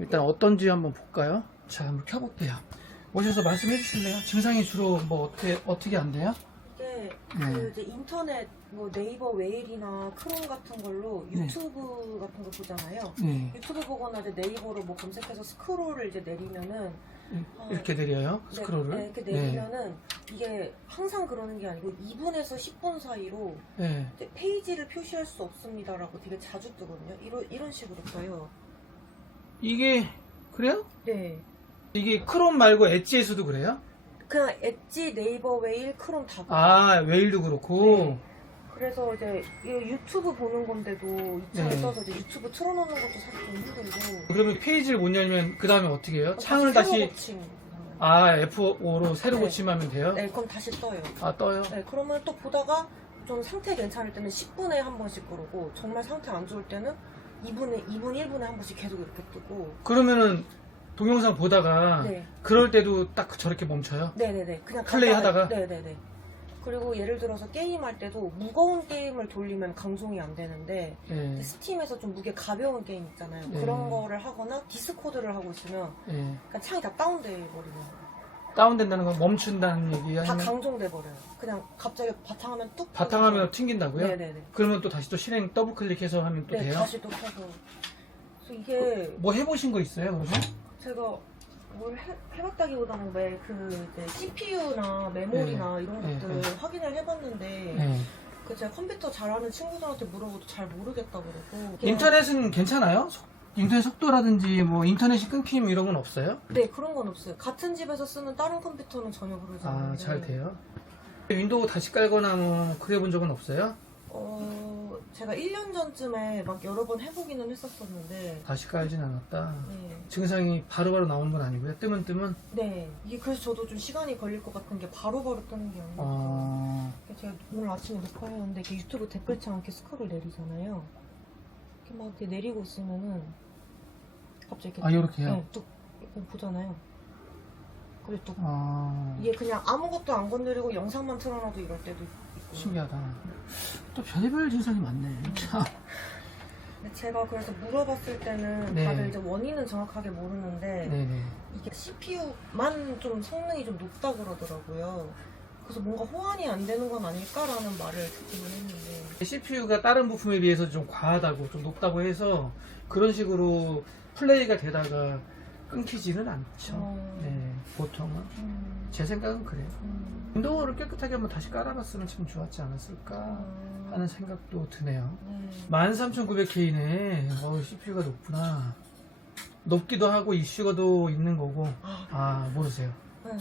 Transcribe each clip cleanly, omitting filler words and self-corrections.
일단 어떤지 한번 볼까요? 자, 한번 켜볼게요. 오셔서 말씀해 주실래요? 증상이 주로 뭐 어떻게 안 돼요? 이게 네. 그 이제 인터넷 뭐 네이버 웨일이나 크롬 같은 걸로 네. 유튜브 같은 거 보잖아요. 네. 유튜브 보거나 이제 네이버로 뭐 검색해서 스크롤을 이제 내리면은 이렇게 내려요? 네, 스크롤을? 네, 이렇게 내리면은 이게 항상 그러는 게 아니고 2분에서 10분 사이로 네. 이제 페이지를 표시할 수 없습니다라고 되게 자주 뜨거든요. 이런 식으로 떠요. 이게 그래요? 네. 이게 크롬 말고 엣지에서도 그래요? 그냥 엣지, 네이버 웨일, 크롬 다 그래요. 아, 웨일도 그렇고. 네. 그래서 이제 이 유튜브 보는 건데도 이 차에 네. 떠서 이제 유튜브 틀어놓는 것도 사실 좀 힘들고. 그러면 페이지를 못 열면 그 다음에 어떻게 해요? 창을 새로 다시 고침. F5로 새로 네. 고침하면 돼요? 네, 그럼 다시 떠요. 아, 떠요? 네, 그러면 또 보다가 좀 상태 괜찮을 때는 10분에 한 번씩 그러고 정말 상태 안 좋을 때는 2분, 1분에 한 번씩 계속 이렇게 뜨고. 그러면은 동영상 보다가 네. 그럴 때도 딱 저렇게 멈춰요? 네네네. 그냥 플레이 하다가? 네네네. 그리고 예를 들어서 게임할 때도 무거운 게임을 돌리면 강종이 안 되는데 예. 스팀에서 좀 무게 가벼운 게임 있잖아요. 네. 그런 거를 하거나 디스코드를 하고 있으면 예. 그냥 창이 다 다운돼 버리는 거예요. 다운된다는 건 멈춘다는 얘기 다 아니면 강종돼 버려요. 그냥 갑자기 바탕화면 뚝 바탕화면 꺼져서- 튕긴다고요? 네네네. 그러면 또 다시 또 실행 더블 클릭해서 하면 또 네, 돼요? 다시 또 켜서. 그래서 이게 뭐 해보신 거 있어요, 그러면? 제가 뭘 해봤다기보다는 왜 그 CPU나 메모리나 네. 이런 네, 것들 네. 확인을 해봤는데 네. 그 제가 컴퓨터 잘하는 친구들한테 물어봐도 잘 모르겠다 그러고. 인터넷은 괜찮아요? 인터넷 속도라든지 뭐 인터넷이 끊김 이런 건 없어요? 네, 그런 건 없어요. 같은 집에서 쓰는 다른 컴퓨터는 전혀 그러지 않는데. 아, 잘 돼요? 윈도우 다시 깔거나 뭐 그래 본 적은 없어요? 제가 1년 전쯤에 막 여러 번 해보기는 했었었는데. 다시 깔진 않았다. 네. 증상이 바로바로 나오는 건 아니고요? 뜨면? 네. 이게 그래서 저도 좀 시간이 걸릴 것 같은 게 바로바로 뜨는 게 아니고. 제가 오늘 아침에 녹화했는데 이렇게 유튜브 댓글창 이렇게 스크롤 내리잖아요. 이렇게 막 이렇게 내리고 있으면은 갑자기 이렇게. 요렇게요? 네, 뚝 이렇게 보잖아요. 그래 뚝. 아, 이게 그냥 아무것도 안 건드리고 영상만 틀어놔도 이럴 때도 있고. 신기하다. 또 별의별 증상이 많네. 참. 근데 제가 그래서 물어봤을 때는 네. 다들 이제 원인은 정확하게 모르는데 네네. 이게 CPU만 좀 성능이 좀 높다 그러더라고요. 그래서 뭔가 호환이 안 되는 건 아닐까라는 말을 듣기는 했는데. CPU가 다른 부품에 비해서 좀 과하다고, 좀 높다고 해서 그런 식으로 플레이가 되다가 끊기지는 않죠. 네, 보통은. 제 생각은 그래요. 윈도우를 깨끗하게 한번 다시 깔아봤으면 참 좋았지 않았을까 하는 생각도 드네요. 13900K네. CPU가 높구나. 높기도 하고 이슈가도 있는 거고. 아, 모르세요. 네.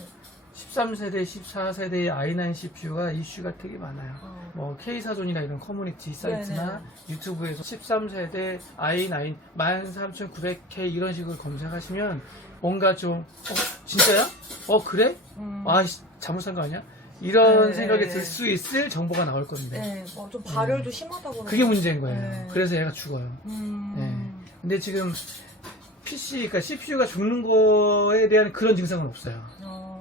13세대, 14세대의 i9 CPU가 이슈가 되게 많아요. 뭐 K사전이나 이런 커뮤니티 사이트나 유튜브에서 13세대 i9 13900K 이런 식으로 검색하시면 뭔가 좀 진짜야? 그래? 잘못 산 거 아니야? 이런 네. 생각이 들 수 있을 정보가 나올 건데 네, 좀 발열도 심하다고. 그게 문제인 거예요. 네. 그래서 얘가 죽어요. 네. 근데 지금 PC, 그러니까 CPU가 죽는 거에 대한 그런 증상은 없어요.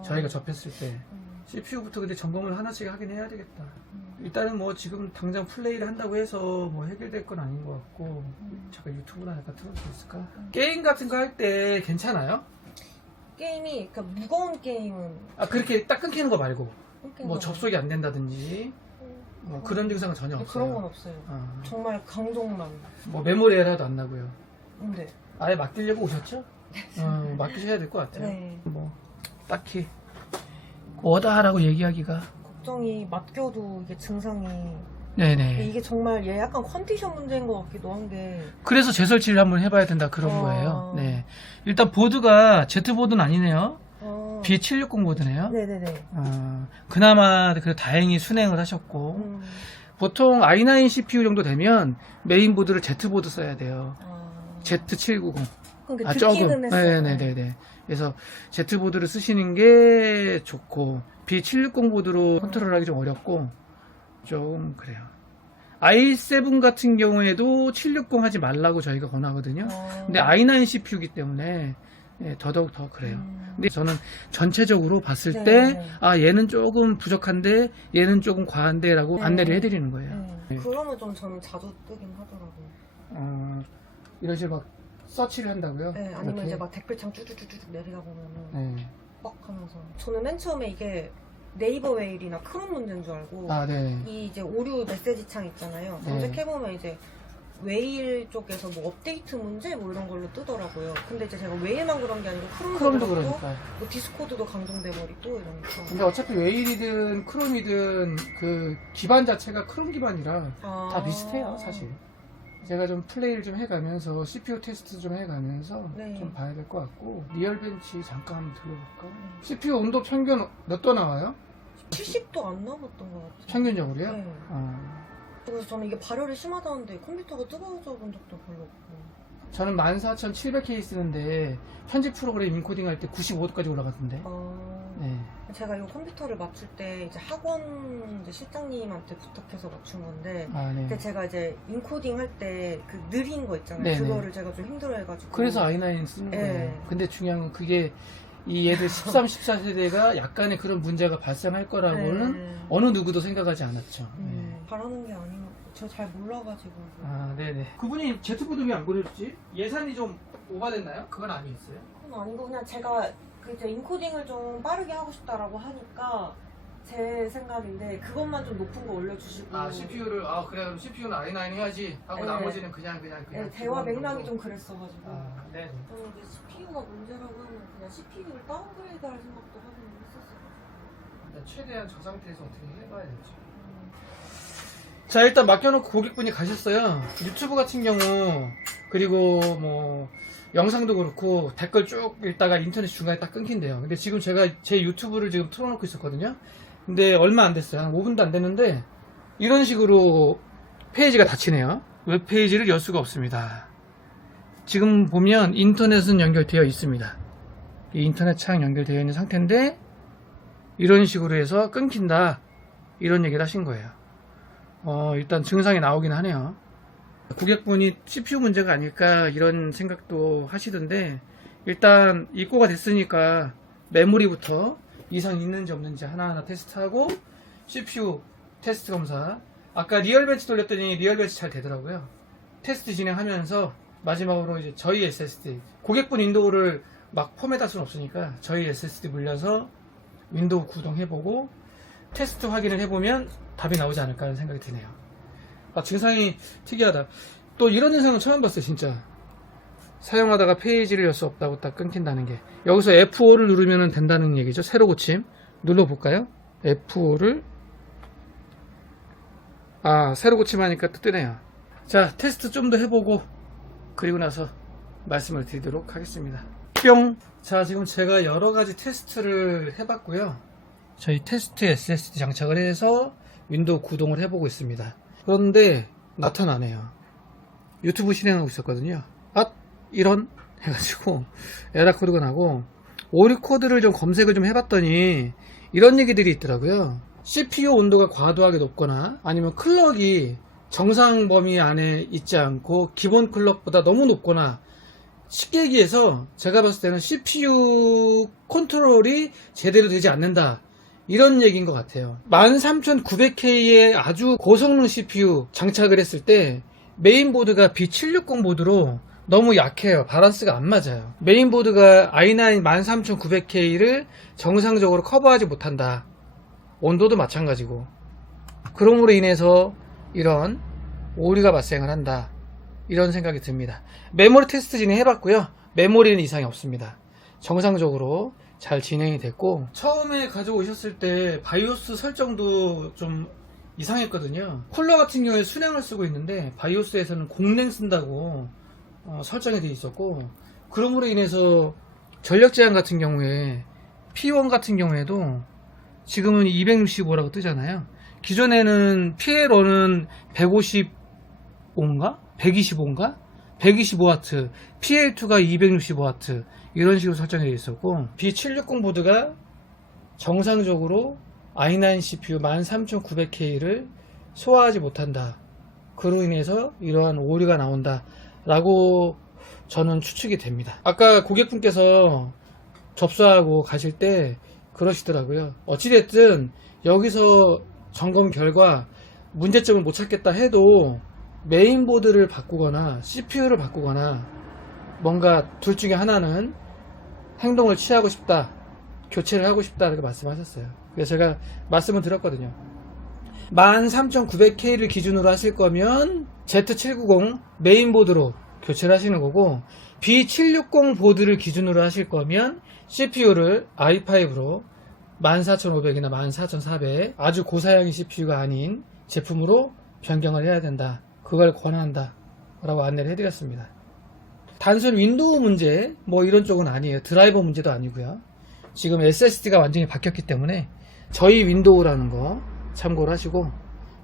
저희가 접했을 때 CPU부터 근데 점검을 하나씩 하긴 해야 되겠다. 일단은 뭐 지금 당장 플레이를 한다고 해서 뭐 해결될 건 아닌 것 같고 잠깐 유튜브나 약간 틀어줄 수 있을까? 게임 같은 거 할 때 괜찮아요? 게임이 그러니까 무거운 게임은 그렇게 딱 끊기는 거 말고 끊기는 뭐 거 접속이 안 된다든지 뭐 그런 증상은 전혀 없어요. 그런 건 없어요. 정말 강종만. 뭐 메모리 에러도 안 나고요. 네. 아예 맡기려고 오셨죠? 맡기셔야 될 것 같아요. 네. 뭐 딱히 뭐다라고 얘기하기가. 걱정이 맡겨도 이게 증상이. 네네. 이게 정말 얘 약간 컨디션 문제인 것 같기도 한 게. 그래서 재설치를 한번 해봐야 된다 그런 거예요. 네. 일단 보드가 Z보드는 아니네요. B760 보드네요. 네네네. 그나마 그 다행히 순행을 하셨고 보통 i9 CPU 정도 되면 메인보드를 Z보드 써야 돼요. Z790. 그러니까 조금. 듣기는 했어요. 네네네. 그래서 Z보드를 쓰시는 게 좋고 B760 보드로 컨트롤하기 좀 어렵고 좀 그래요. i7 같은 경우에도 760 하지 말라고 저희가 권하거든요. 근데 i9 CPU이기 때문에 더더욱 더 그래요. 근데 저는 전체적으로 봤을 때 얘는 조금 부족한데 얘는 조금 과한데 라고 안내를 해드리는 거예요. 그러면 좀 저는 자주 뜨긴 하더라고요. 이런 식으로 막 서치를 한다고요? 네, 아니면 이렇게? 이제 막 댓글창 쭉쭉쭉쭉 내리다 보면은 네. 빡 하면서 저는 맨 처음에 이게 네이버 웨일이나 크롬 문제인 줄 알고 아, 네. 이 이제 오류 메시지 창 있잖아요. 네. 검색해보면 이제 웨일 쪽에서 뭐 업데이트 문제 뭐 이런 걸로 뜨더라고요. 근데 이제 제가 웨일만 그런 게 아니고 크롬도 크롬도 그렇고 그러니까. 뭐 디스코드도 감동돼 버리고 이러니까. 근데 어차피 웨일이든 크롬이든 그 기반 자체가 크롬 기반이라 아. 다 비슷해요, 사실. 제가 좀 플레이를 좀 해가면서 CPU 테스트 좀 해가면서 네. 좀 봐야 될 것 같고 리얼벤치 잠깐 한번 들려볼까? CPU 온도 평균 몇 도 나와요? 70도 안 남았던 것 같아요. 평균적으로요? 네. 어. 그래서 저는 이게 발열이 심하다는데 컴퓨터가 뜨거워져 본 적도 별로 없고. 저는 14700K 쓰는데 편집 프로그램 인코딩 할 때 95도까지 올라갔던데. 네. 제가 이 컴퓨터를 맞출 때 이제 학원 이제 실장님한테 부탁해서 맞춘 건데 아, 네. 근데 제가 이제 인코딩 할 때 그 느린 거 있잖아요. 네네. 그거를 제가 좀 힘들어해가지고. 그래서 i9 쓰는 네. 거예요. 근데 중요한 건 그게 이 얘들 13, 14세대가 약간의 그런 문제가 발생할 거라고는 네. 어느 누구도 생각하지 않았죠. 바라는 게 아닌 것 같아요. 저 잘 몰라가지고. 아, 네네. 그분이 Z보드 왜 안 보내줬지? 예산이 좀 오바됐나요? 그건 아니었어요. 그건 아니고 그냥 제가 그 이제 인코딩을 좀 빠르게 하고 싶다라고 하니까 제 생각인데 그것만 좀 높은 거 올려주시고. 아, CPU를, 그래, 그럼 CPU는 i9 해야지 하고 네. 나머지는 그냥. 네, 대화 맥락이 좀 그랬어가지고. 아, 네네. 저는 이게 CPU가 문제라고 하면 그냥 CPU를 다운그레이드 할 생각도 하긴 했었어요. 최대한 저 상태에서 어떻게 해봐야 되지. 자, 일단 맡겨놓고 고객분이 가셨어요. 유튜브 같은 경우, 그리고 뭐, 영상도 그렇고, 댓글 쭉 읽다가 인터넷 중간에 딱 끊긴대요. 근데 지금 제가 제 유튜브를 지금 틀어놓고 있었거든요. 근데 얼마 안 됐어요. 한 5분도 안 됐는데, 이런 식으로 페이지가 닫히네요. 웹페이지를 열 수가 없습니다. 지금 보면 인터넷은 연결되어 있습니다. 이 인터넷 창 연결되어 있는 상태인데, 이런 식으로 해서 끊긴다. 이런 얘기를 하신 거예요. 일단 증상이 나오긴 하네요. 고객분이 CPU 문제가 아닐까 이런 생각도 하시던데 일단 입고가 됐으니까 메모리부터 이상 있는지 없는지 하나하나 테스트하고 CPU 테스트 검사. 아까 리얼벤치 돌렸더니 리얼벤치 잘 되더라고요. 테스트 진행하면서 마지막으로 이제 저희 SSD 고객분 윈도우를 막 포맷할 수는 없으니까 저희 SSD 물려서 윈도우 구동해보고 테스트 확인을 해보면 답이 나오지 않을까 하는 생각이 드네요. 증상이 특이하다. 또 이런 현상은 처음 봤어요, 진짜. 사용하다가 페이지를 열 수 없다고 딱 끊긴다는 게. 여기서 F5를 누르면 된다는 얘기죠. 새로 고침. 눌러볼까요? F5를. 새로 고침하니까 또 뜨네요. 자, 테스트 좀 더 해보고, 그리고 나서 말씀을 드리도록 하겠습니다. 뿅! 자, 지금 제가 여러 가지 테스트를 해봤고요. 저희 테스트 SSD 장착을 해서 윈도우 구동을 해보고 있습니다. 그런데 나타나네요. 유튜브 실행하고 있었거든요. 이런 해가지고 에러 코드가 나고 오류 코드를 좀 검색을 좀 해봤더니 이런 얘기들이 있더라고요. CPU 온도가 과도하게 높거나 아니면 클럭이 정상 범위 안에 있지 않고 기본 클럭보다 너무 높거나 쉽게 얘기해서 제가 봤을 때는 CPU 컨트롤이 제대로 되지 않는다. 이런 얘기인 것 같아요. 13900K의 아주 고성능 CPU 장착을 했을 때 메인보드가 B760 보드로 너무 약해요. 밸런스가 안 맞아요. 메인보드가 i9 13900K를 정상적으로 커버하지 못한다. 온도도 마찬가지고. 그럼으로 인해서 이런 오류가 발생을 한다. 이런 생각이 듭니다. 메모리 테스트 진행해봤고요. 메모리는 이상이 없습니다. 정상적으로 잘 진행이 됐고 처음에 가져오셨을 때 바이오스 설정도 좀 이상했거든요. 쿨러 같은 경우에 순행을 쓰고 있는데 바이오스에서는 공냉 쓴다고 설정이 되어 있었고 그럼으로 인해서 전력 제한 같은 경우에 P1 같은 경우에도 지금은 265라고 뜨잖아요. 기존에는 PL1은 155인가? 125인가? 125W, PL2가 265W 이런 식으로 설정이 되어 있었고 B760 보드가 정상적으로 i9 CPU 13900K를 소화하지 못한다. 그로 인해서 이러한 오류가 나온다 라고 저는 추측이 됩니다. 아까 고객분께서 접수하고 가실 때 그러시더라고요. 어찌됐든 여기서 점검 결과 문제점을 못 찾겠다 해도 메인보드를 바꾸거나 CPU를 바꾸거나 뭔가 둘 중에 하나는 행동을 취하고 싶다, 교체를 하고 싶다 이렇게 말씀하셨어요. 그래서 제가 말씀을 드렸거든요. 13900K를 기준으로 하실 거면 Z790 메인보드로 교체를 하시는 거고, B760 보드를 기준으로 하실 거면 CPU를 i5로 14500이나 14400 아주 고사양의 CPU가 아닌 제품으로 변경을 해야 된다, 그걸 권한다 라고 안내를 해드렸습니다. 단순 윈도우 문제 뭐 이런 쪽은 아니에요. 드라이버 문제도 아니고요. 지금 SSD가 완전히 바뀌었기 때문에 저희 윈도우라는 거 참고를 하시고,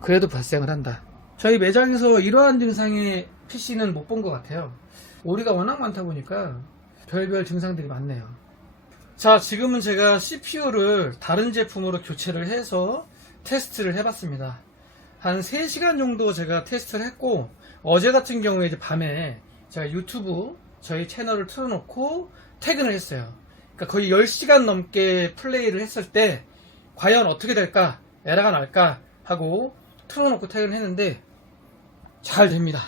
그래도 발생을 한다. 저희 매장에서 이러한 증상의 PC는 못 본 것 같아요. 오류가 워낙 많다 보니까 별별 증상들이 많네요. 자, 지금은 제가 CPU를 다른 제품으로 교체를 해서 테스트를 해봤습니다. 한 3시간 정도 제가 테스트를 했고, 어제 같은 경우에 이제 밤에 제가 유튜브 저희 채널을 틀어놓고 퇴근을 했어요. 그러니까 거의 10시간 넘게 플레이를 했을 때 과연 어떻게 될까, 에러가 날까 하고 틀어놓고 퇴근을 했는데 잘 됩니다.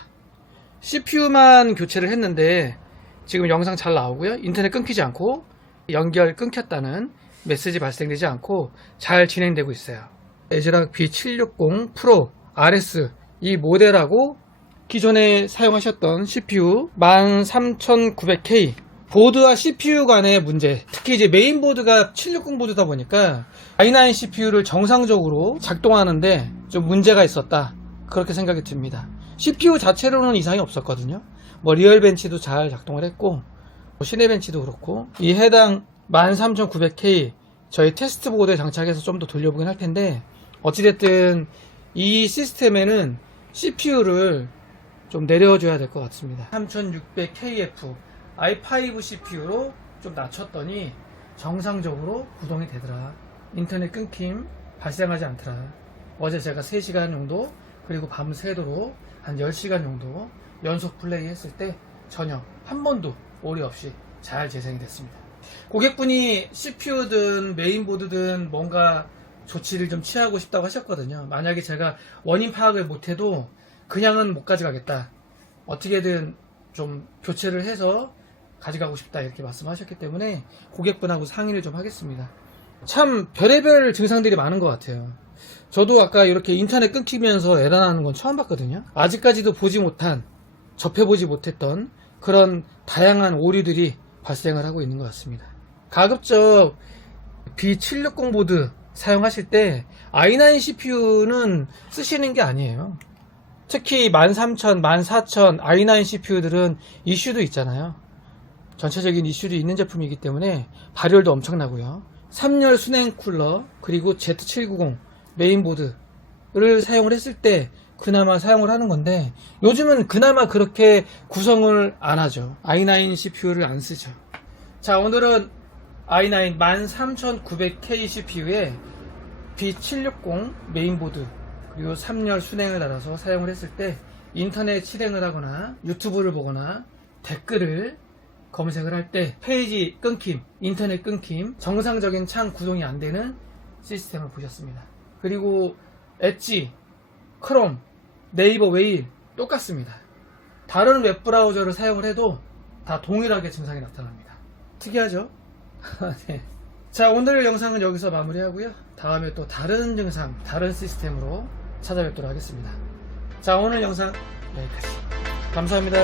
CPU만 교체를 했는데 지금 영상 잘 나오고요. 인터넷 끊기지 않고 연결 끊겼다는 메시지 발생되지 않고 잘 진행되고 있어요. 에즈락 B760 프로 RS 이 모델하고 기존에 사용하셨던 CPU 13900K 보드와 CPU 간의 문제, 특히 이제 메인보드가 760 보드다 보니까 i9 CPU를 정상적으로 작동하는데 좀 문제가 있었다, 그렇게 생각이 듭니다. CPU 자체로는 이상이 없었거든요. 뭐 리얼벤치도 잘 작동을 했고, 시네벤치도 그렇고, 이 해당 13900K 저희 테스트 보드에 장착해서 좀 더 돌려보긴 할 텐데, 어찌됐든 이 시스템에는 CPU를 좀 내려줘야 될 것 같습니다. 3600KF i5 CPU로 좀 낮췄더니 정상적으로 구동이 되더라. 인터넷 끊김 발생하지 않더라. 어제 제가 3시간 정도, 그리고 밤새도록 한 10시간 정도 연속 플레이 했을 때 전혀 한 번도 오류 없이 잘 재생이 됐습니다. 고객분이 CPU든 메인보드든 뭔가 조치를 좀 취하고 싶다고 하셨거든요. 만약에 제가 원인 파악을 못해도 그냥은 못 가져가겠다, 어떻게든 좀 교체를 해서 가져가고 싶다 이렇게 말씀하셨기 때문에 고객분하고 상의를 좀 하겠습니다. 참 별의별 증상들이 많은 것 같아요. 저도 아까 이렇게 인터넷 끊기면서 에러 나는 건 처음 봤거든요. 아직까지도 보지 못한, 접해보지 못했던 그런 다양한 오류들이 발생을 하고 있는 것 같습니다. 가급적 B760 보드 사용하실 때 i9 CPU는 쓰시는 게 아니에요. 특히 13000, 14000 i9 CPU들은 이슈도 있잖아요. 전체적인 이슈도 있는 제품이기 때문에 발열도 엄청나고요. 3열 순행 쿨러 그리고 Z790 메인보드를 사용을 했을 때 그나마 사용을 하는 건데, 요즘은 그나마 그렇게 구성을 안 하죠. i9 CPU를 안 쓰죠. 자, 오늘은 i9 13900K CPU에 B760 메인보드 그리고 3열 순행을 달아서 사용을 했을 때 인터넷 실행을 하거나 유튜브를 보거나 댓글을 검색을 할 때 페이지 끊김, 인터넷 끊김, 정상적인 창 구동이 안 되는 시스템을 보셨습니다. 그리고 엣지, 크롬, 네이버 웨일 똑같습니다. 다른 웹브라우저를 사용을 해도 다 동일하게 증상이 나타납니다. 특이하죠? 네. 자, 오늘 영상은 여기서 마무리하고요. 다음에 또 다른 증상, 다른 시스템으로 찾아뵙도록 하겠습니다. 자, 오늘 영상 여기까지. 감사합니다.